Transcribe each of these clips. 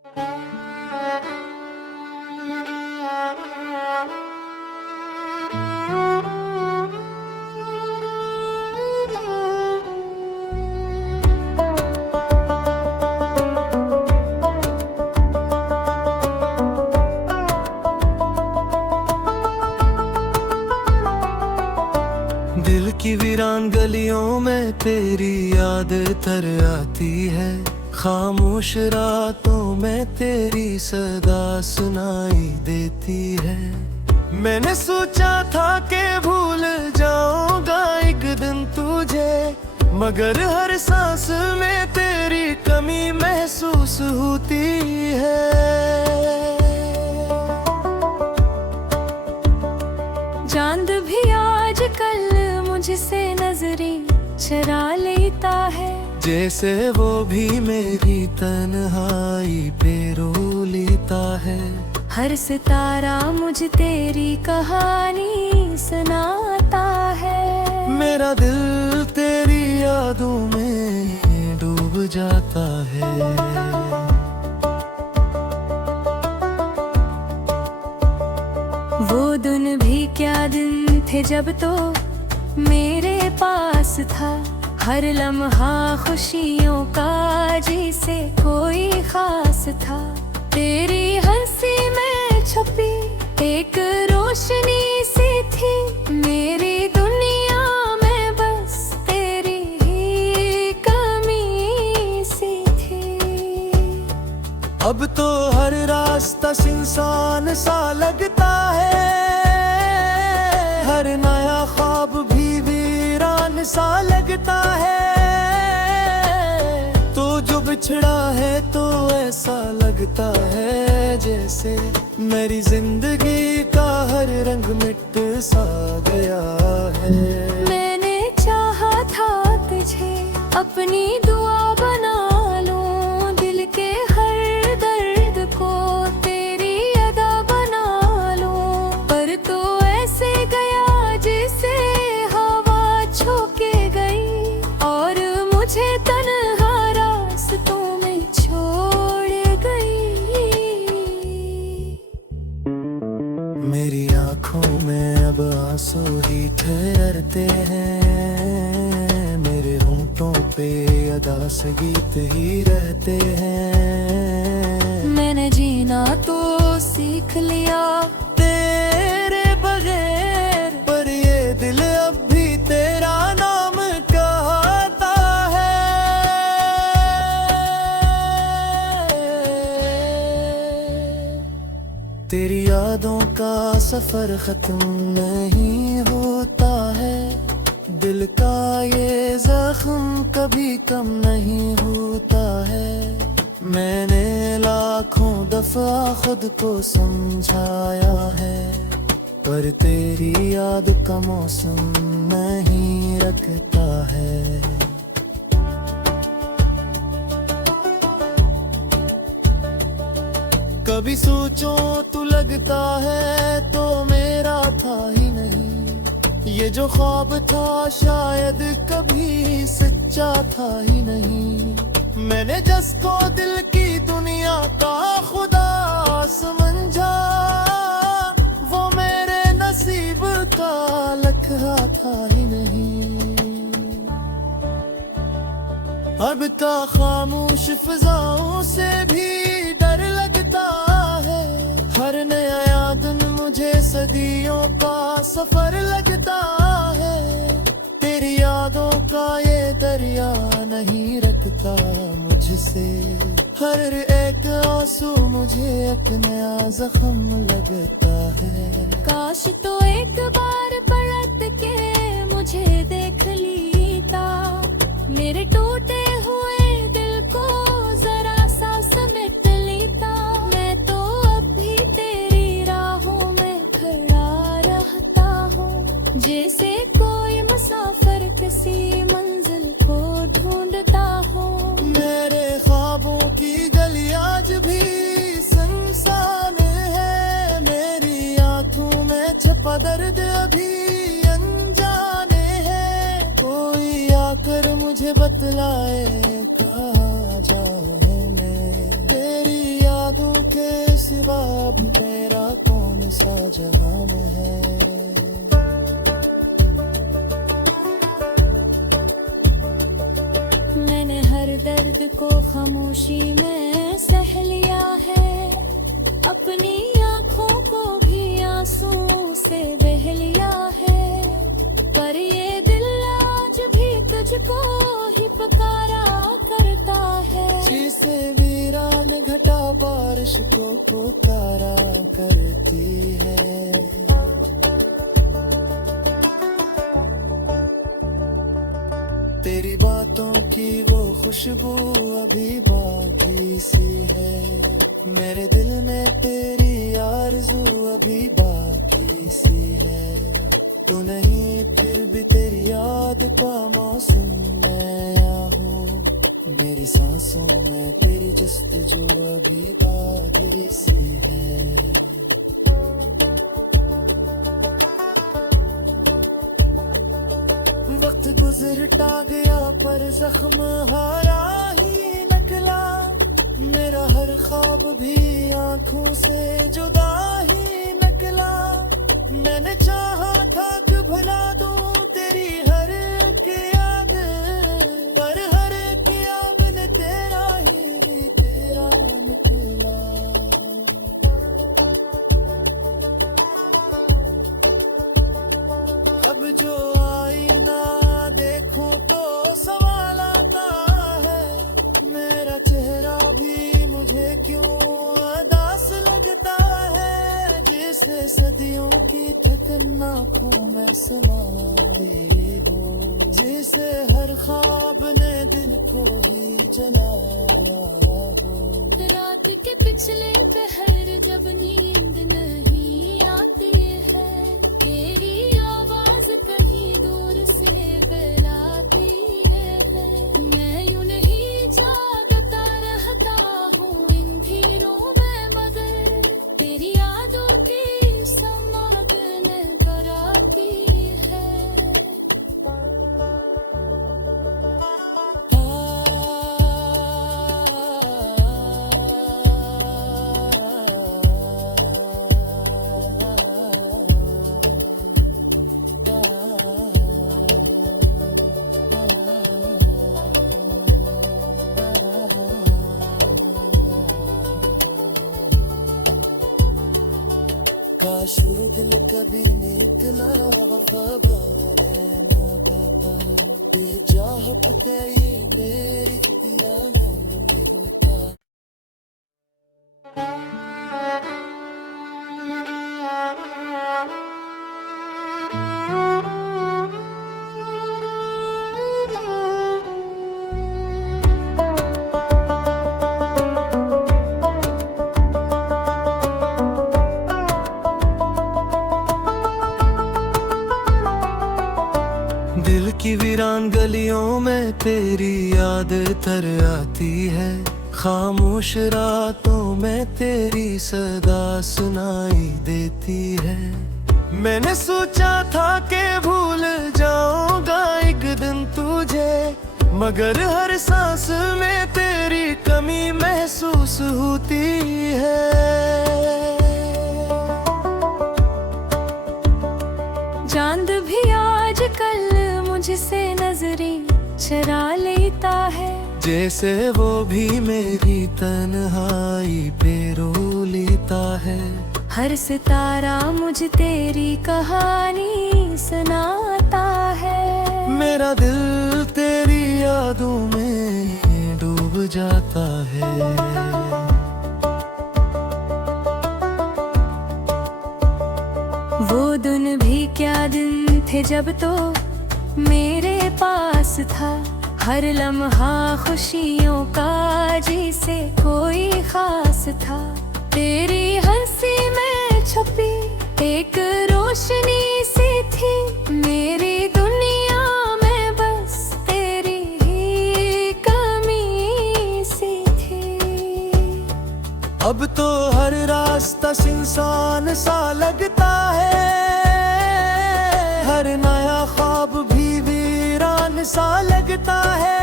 दिल की वीरान गलियों में तेरी याद तर आती है, खामोश रातों में तेरी सदा सुनाई देती है। मैंने सोचा था कि भूल जाऊंगा एक दिन तुझे, मगर हर सांस में तेरी कमी महसूस होती है। चांद भी आजकल मुझसे नजरें चुरा लेता है, जैसे वो भी मेरी तन्हाई पे रो लेता है। हर सितारा मुझे तेरी कहानी सुनाता है। मेरा दिल तेरी यादों में डूब जाता है। वो दिन भी क्या दिन थे जब तो मेरे पास था, हर लम्हा खुशियों का जैसे कोई खास था। तेरी हंसी में छुपी एक रोशनी सी थी, मेरी दुनिया में बस तेरी ही कमी सी थी। अब तो हर रास्ता सुनसान सा लगता है, हर नया ख्वाब भी वीरान सा लगता है। तो जो बिछड़ा है तो ऐसा लगता है जैसे मेरी जिंदगी का हर रंग मिट सा गया है। मैंने चाहा था तुझे अपनी दुआ बना लूं, दिल के हर दर्द को तेरी अदा बना लूं, पर तो ऐसे गया जैसे हवा छू के गई और मुझे तन्हा रास्तों में छोड़ गई। मेरी आँखों में अब आंसू ही ठहरते हैं, मेरे होंठों पे अदास गीत ही रहते हैं। मैंने जीना तो सीख लिया तेरे बगैर, पर ये दिल अब भी तेरा नाम कहता है। तेरी यादों का सफर खत्म नहीं होता है, दिल का ये जख्म कभी कम नहीं होता है। मैंने लाखों दफा खुद को समझाया है, पर तेरी याद का मौसम नहीं रखता है। कभी सोचो तो लगता है तो मेरा था ही नहीं, ये जो ख्वाब था शायद कभी सच्चा था ही नहीं। मैंने जिसको दिल की दुनिया का खुदा समझा, वो मेरे नसीब का लिखा था ही नहीं। अब तो खामोश फिजाओं से भी डर लगता है, हर नया दिन मुझे सदियों का सफर लगता है। तेरी यादों का ये दरिया नहीं रखता मुझसे, हर एक आंसू मुझे एक नया जख्म लगता है। काश तो एक बार पलट के मुझे देख लेता, मेरे टूटे हुए दिल को जरा सा समेट लेता। मैं तो अब भी तेरी राहों में खड़ा रहता हूँ, जैसे कोई मुसाफिर किसी मंजिल को ढूंढता हो। मेरे ख्वाबों की गली आज भी सुनसान है, मेरी आंखों में छपा दर्द अभी अनजाने है। कोई आकर मुझे बतलाए कहाँ जाए मैं, तेरी सा जहां में है। मैंने हर दर्द को खामोशी में सह लिया है, अपनी आँखों को भी आंसुओं से बह लिया है। पर ये दिल आज भी तुझको ही पुकारा करता है। जिसे वीरान घटा बारिश को पुकारा करती है। तेरी बातों की वो खुशबू अभी बाकी सी है। मेरे दिल में तेरी आरज़ू अभी बाकी सी है। तू नहीं फिर भी तेरी याद का मौसम मैं हूँ। मेरी सांसों में तेरी जस्तजू अभी बाकी सी है। वक्त गुजरता गया पर जख्म हारा ही निकला। मेरा हर ख्वाब भी आंखों से जुदा ही निकला। मैंने चाहा था कि भुला दूं तेरी हर एक याद, पर हर एक याद ने तेरा ही तेरा निकला। अब जो आईना देखूं तो सवाल आता है। मेरा चेहरा भी मुझे क्यों उदास लगता है। जिसे सदियों की खतरनाकों में समाई हो। जिसे हर ख्वाब ने दिल को ही जलाया हो। रात के पिछले पहर जब नींद नहीं आती है, तेरी आवाज कहीं दूर से बुलाती है। मैं यूं नहीं जागता रहता हूँ इन भीड़ों में, मगर तेरी यादों की समागन कराती है। काश वो दिल कभी निकला खबर न पाता। तू चाहते ही मेरी दिया मन में होता। दिल की वीरान गलियों में तेरी याद तर आती है। खामोश रातों में तेरी सदा सुनाई देती है। मैंने सोचा था कि भूल जाऊंगा एक दिन तुझे, मगर हर सांस में तेरी कमी महसूस होती है। चांद भी आज कल मुझसे नजरें चुरा लेता है। जैसे वो भी मेरी तन्हाई पे रो लेता है। हर सितारा मुझे तेरी कहानी सुनाता है। मेरा दिल तेरी यादों में डूब जाता है। वो दिन भी क्या दिन थे जब तो मेरे पास था। हर लम्हा खुशियों का जिसे कोई खास था। तेरी हंसी में छुपी एक रोशनी सी थी। मेरी दुनिया में बस तेरी ही कमी सी थी। अब तो हर रास्ता सुनसान सा लगता है। हर नया ख्वाब भी वीरान सा लगता है।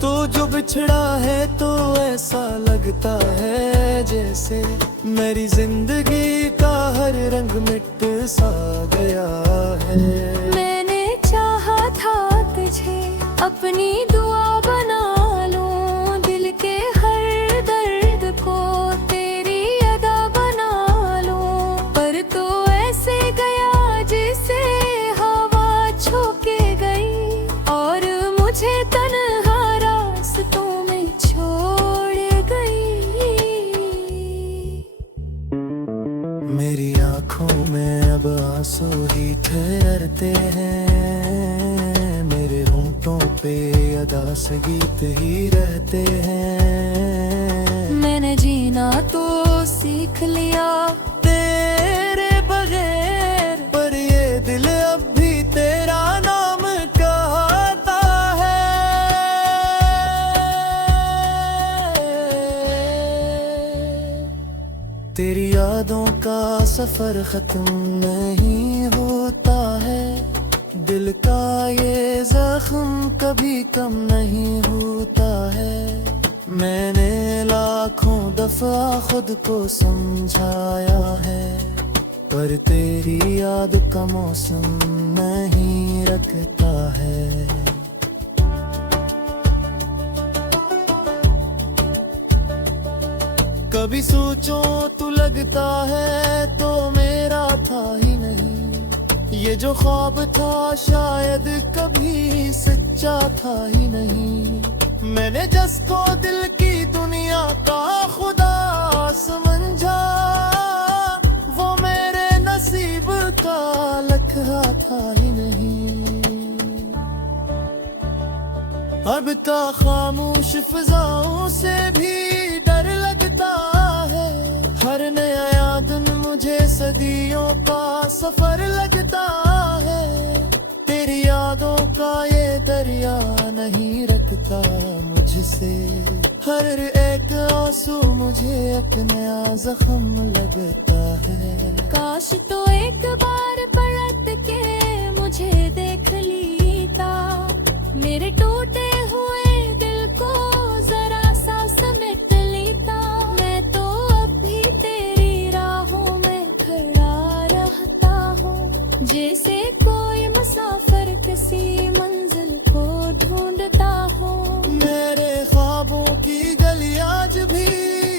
तो जो बिछड़ा है तो ऐसा लगता है जैसे मेरी जिंदगी का हर रंग मिट सा गया है। मैंने चाहा था तुझे अपनी दुआ बना लूं, दिल के हर दर्द को तेरी अदा बना लूं, पर तो ऐसे गया जैसे हवा छोके गई और मुझे तन्हा रास्तों में छोड़ गई। मेरी आंखों में अब आंसू ही ठहरते हैं, मेरे होंठों पे अदा से गीत ही रहते हैं। मैंने जीना तो सीख लिया तेरे बगैर, पर ये दिल अब भी तेरा नाम कहता है। तेरी यादों का सफर खत्म नहीं होता है, दिल का ये जख्म कभी कम नहीं होता है। मैंने लाखों दफा खुद को समझाया है, पर तेरी याद का मौसम नहीं रखता है। कभी सोचो तो लगता है तो मेरा था ही नहीं, ये जो ख्वाब था शायद कभी सच्चा था ही नहीं। मैंने जिसको दिल की दुनिया का खुदा समझा, वो मेरे नसीब का लिखा था ही नहीं। अब तो खामोश फिजाओं से भी डर लगता है, हर नया यादन मुझे सदियों का सफर लगता है। तेरी यादों का ये दरिया नहीं रखता मुझसे, हर एक आंसू मुझे एक नया जख्म लगता है। काश तो एक बार पलट के मुझे देख लेता, मेरे टूटे हुए दिल को जरा सा समेट लेता। मैं तो अब भी तेरी राहों में खड़ा रहता हूँ, जैसे कोई मुसाफिर किसी मंजिल को ढूंढता हो। मेरे ख्वाबों की गली आज भी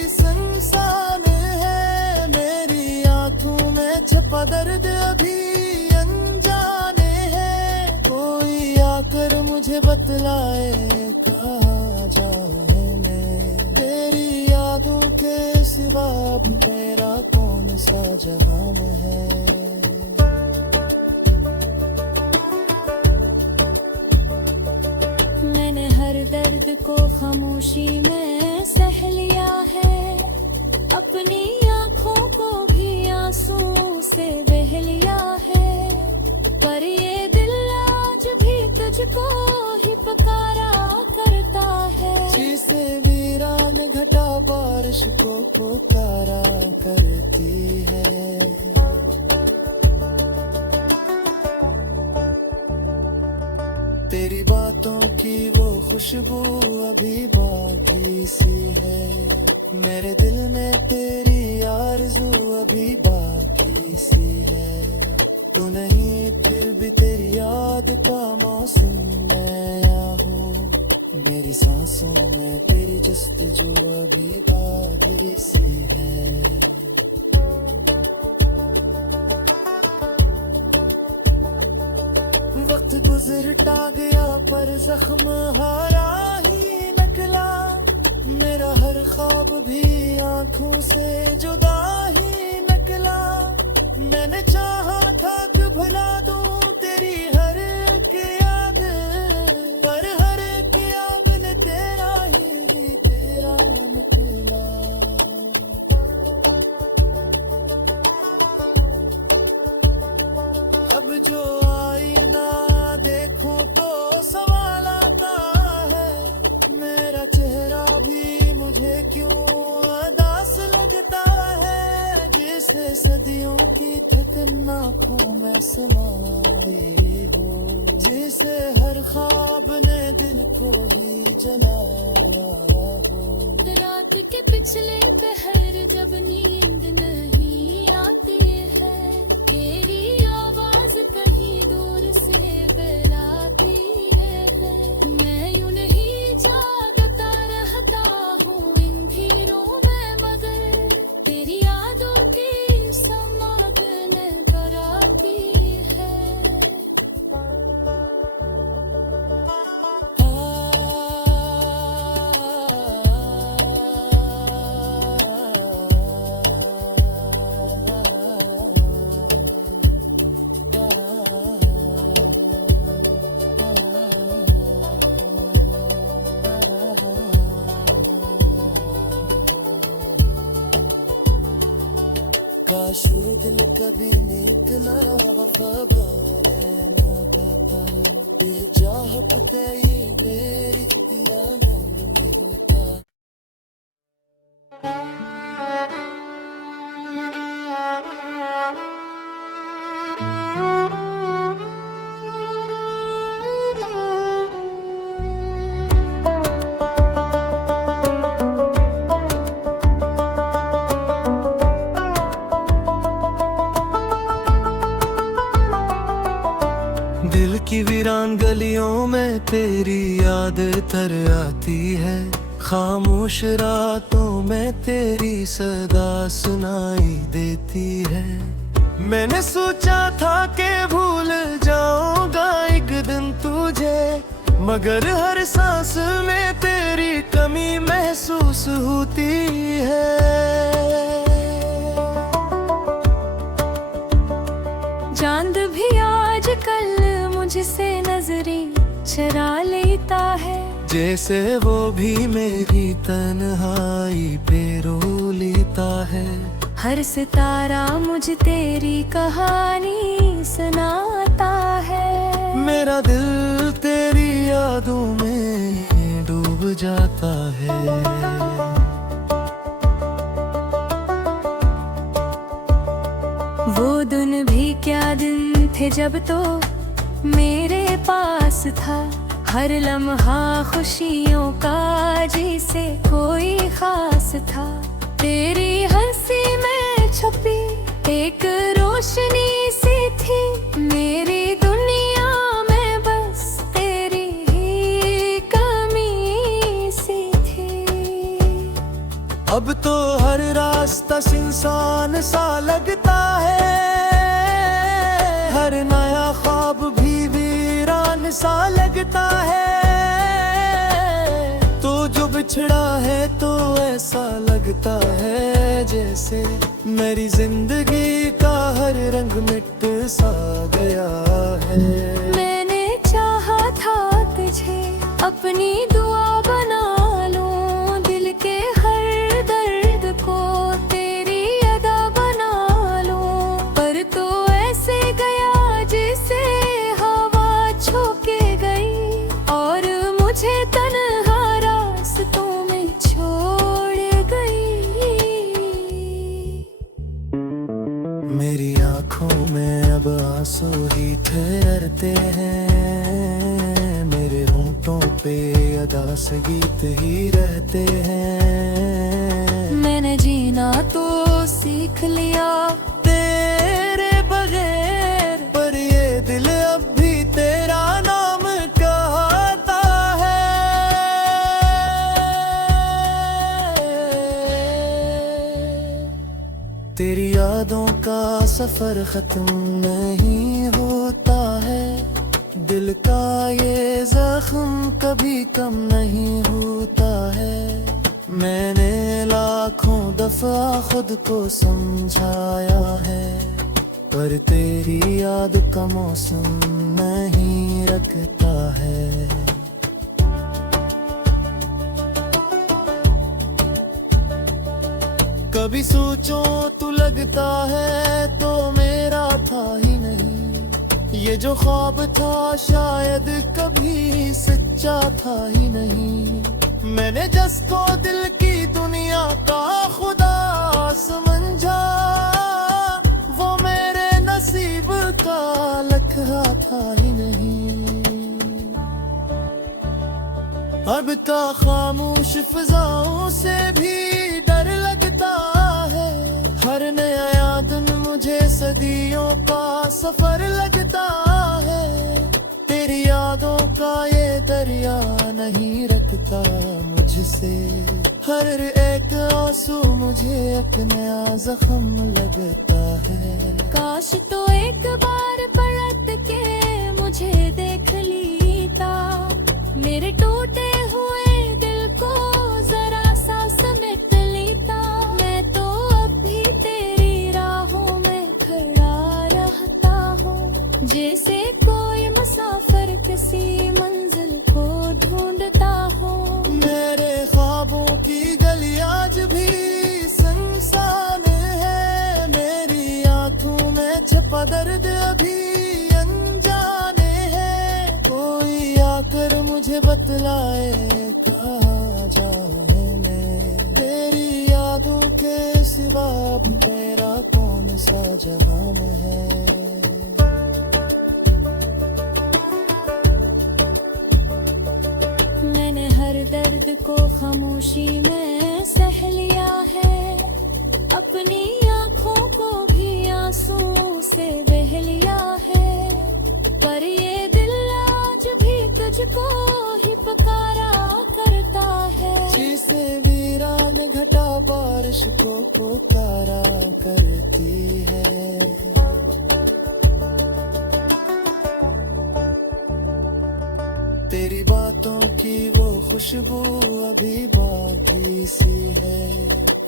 सुनसान है, मेरी आंखों में छपा दर्द अभी अनजाने है। कोई आकर मुझे बतलाए कहाँ जाए मैं, तेरी यादों के सिवा मेरा कौन सा जहान है। मैंने हर दर्द को खामोशी में सह लिया है, अपनी आँखों को भी आंसुओं से बह लिया है, पर ये दिल आज भी तुझको ही पुकारा करता है। जिसे वीरान घटा बारिश को पुकारा करती है। तेरी बातों की वो खुशबू अभी बाकी सी है, मेरे दिल में तेरी आरज़ू अभी बाकी सी है। तू नहीं फिर भी तेरी याद का मौसम नया हो, मेरी सांसों में तेरी जस्तजू अभी बाकी सी है। वक्त गुजरता गया पर जख्म हारा ही निकला, मेरा हर ख्वाब भी आंखों से जुदा ही निकला। मैंने चाहा था कि भुला दूं तेरी हर एक याद, पर हर एक याद ने तेरा ही तेरा निकला। अब जो आईना देखूं तो सवाल आता है, मेरा चेहरा भी मुझे क्यों उदास लगता है। जिस जैसे सदियों की ठिकन आँखों में समाए हो, जैसे हर ख्वाब ने दिल को ही जलाया हो। रात के पिछले पहर जब नींद नहीं आती है, तेरी आवाज कहीं दूर से बुलाती है। मैं यूं नहीं जागता रहता हूँ इन भीड़ों में, मगर तेरी यादों की समागने पर आती है। काश वो दिल कभी निकला खबर न पाता, फिर चाहत तेरी मेरी दिया मन में होता। दिल की वीरान गलियों में तेरी याद तर आती है, खामोश रातों में तेरी सदा सुनाई देती है। मैंने सोचा था कि भूल जाऊंगा एक दिन तुझे, मगर हर सांस में तेरी कमी महसूस होती है। चांद भी आजकल मुझसे नजरें चरा लेता है, जैसे वो भी मेरी तन्हाई पे रो लेता है। हर सितारा मुझे तेरी कहानी सुनाता है। मेरा दिल तेरी यादों में डूब जाता है। वो दिन भी क्या दिन थे जब तो मेरे पास था, हर लम्हा खुशियों का जिसे कोई खास था। तेरी हंसी में छुपी एक रोशनी सी थी, मेरी दुनिया में बस तेरी ही कमी सी थी। अब तो हर रास्ता सुनसान सा लगता है, हर नया ख्वाब भी वीरान सा लगता है। तो जो बिछड़ा है तो ऐसा लगता है जैसे मेरी जिंदगी का हर रंग मिट सा गया है। मैंने चाहा था तुझे अपनी दुआ बना लूं, दिल के हर दर्द को तेरी अदा बना लूं, पर तो ऐसे गया जैसे हवा छोके गई और मुझे तन्हा रास्तों में छोड़ गई। मेरी आँखों में अब आंसू ही ठहरते हैं, मेरे होंठों पे अदास गीत ही रहते हैं। मैंने जीना तो सीख लिया तेरे बगैर, पर ये दिल अब भी तेरा नाम कहता है। तेरी यादों का सफर खत्म नहीं होता है, दिल का ये जख्म कभी कम नहीं होता है। मैंने लाखों दफा खुद को समझाया है, पर तेरी याद का मौसम नहीं रखता है। कभी सोचो तो लगता है तो मेरा था ही नहीं, ये जो ख्वाब था शायद कभी सच्चा था ही नहीं। मैंने जिसको दिल की दुनिया का खुदा समझा, अब तो खामोश फिजाओं से भी डर लगता है। हर नया याद मुझे सदियों का सफर लगता है। तेरी यादों का ये दरिया नहीं रखता मुझसे। हर एक आंसू मुझे एक नया जख्म लगता है। काश तो एक बार पलट के मुझे देख लेता, मेरे टूटे हुए दिल को जरा सा समेट लेता। मैं तो अब भी तेरी राहों में खड़ा रहता हूँ, जैसे कोई मुसाफिर किसी मंजिल को ढूंढता हो। मेरे ख्वाबों की गली आज भी सुनसान है। मेरी आंखों में छपा दर्द अभी अनजाने है। कोई आकर मुझे बतलाए कहाँ जाए मैं। तेरी यादों के सिवा मेरा कौन सा जहान है। मैंने हर दर्द को खामोशी में सह लिया है। अपनी आँखों को भी आंसुओं से बह लिया है। पर ये दिल आज भी तुझको ही पुकारा करता है। जिसे वीरान घटा बारिश को पुकारा करती है। तेरी बातों की वो खुशबू अभी बाकी सी है।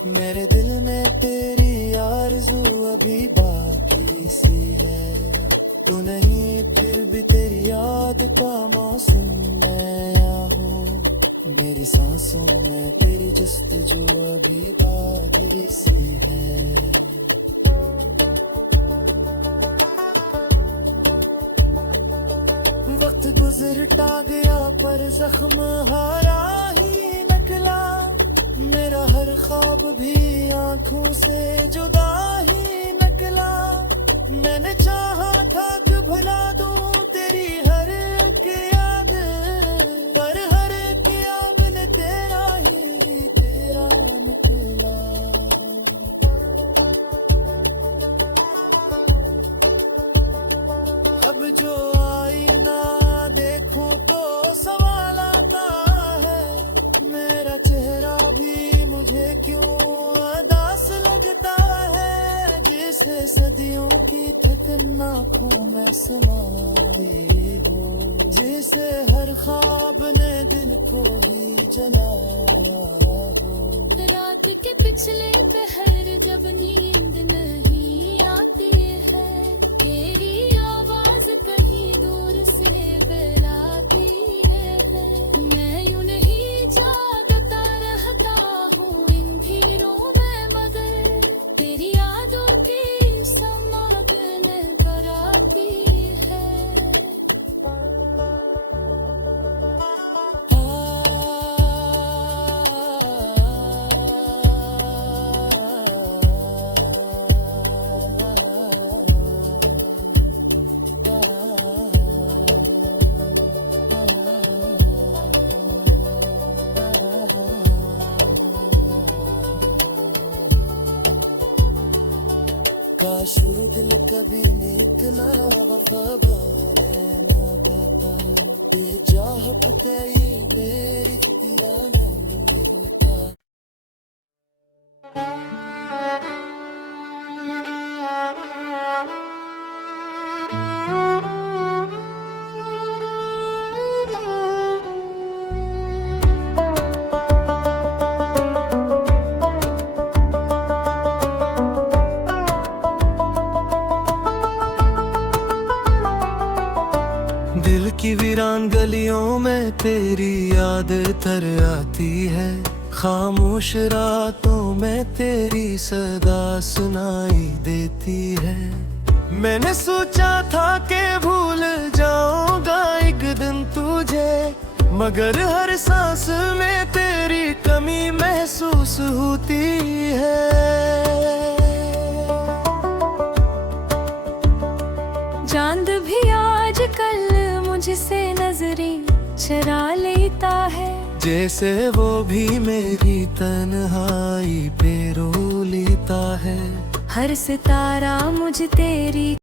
मेरे दिल में तेरी आरज़ू अभी बाकी सी है। तू नहीं फिर भी तेरी याद का मौसम नया हो। मेरी सांसों में तेरी जस्तजू अभी बाकी सी है। वक्त गुजरता गया पर जख्म हारा ही निकला। मेरा हर ख्वाब भी आंखों से जुदा ही निकला। मैंने चाहा था कि भुला दूं तेरी हर एक याद, पर हर एक याद ने तेरा ही तेरा निकला। अब जो आईना देखूं तो सवाल आता है। मेरा चेहरा भी मुझे क्यों उदास लगता है। जिसे सदियों की थकन आँखों में समाई हो। जिसे हर ख्वाब ने दिल को ही जलाया हो। रात के पिछले पहर जब नींद नहीं आती है, तेरी आवाज कहीं दूर से बुलाती है। मैं यूं नहीं जागता रहता हूँ इन भीड़ों में, मगर तेरी यादों की समागने पर आती है। काश वो दिल कभी निकला वफादार ना पाता। तू चाहत तेरी मेरी दिया मन में का। दिल की वीरान गलियों में तेरी याद तर आती है। खामोश रातों में तेरी सदा सुनाई देती है। मैंने सोचा था कि भूल जाऊंगा एक दिन तुझे, मगर हर सांस में तेरी कमी महसूस होती है। चांद भी आज कल मुझसे नजरें चरा लेता है। जैसे वो भी मेरी तन्हाई पे रो लेता है। हर सितारा मुझ तेरी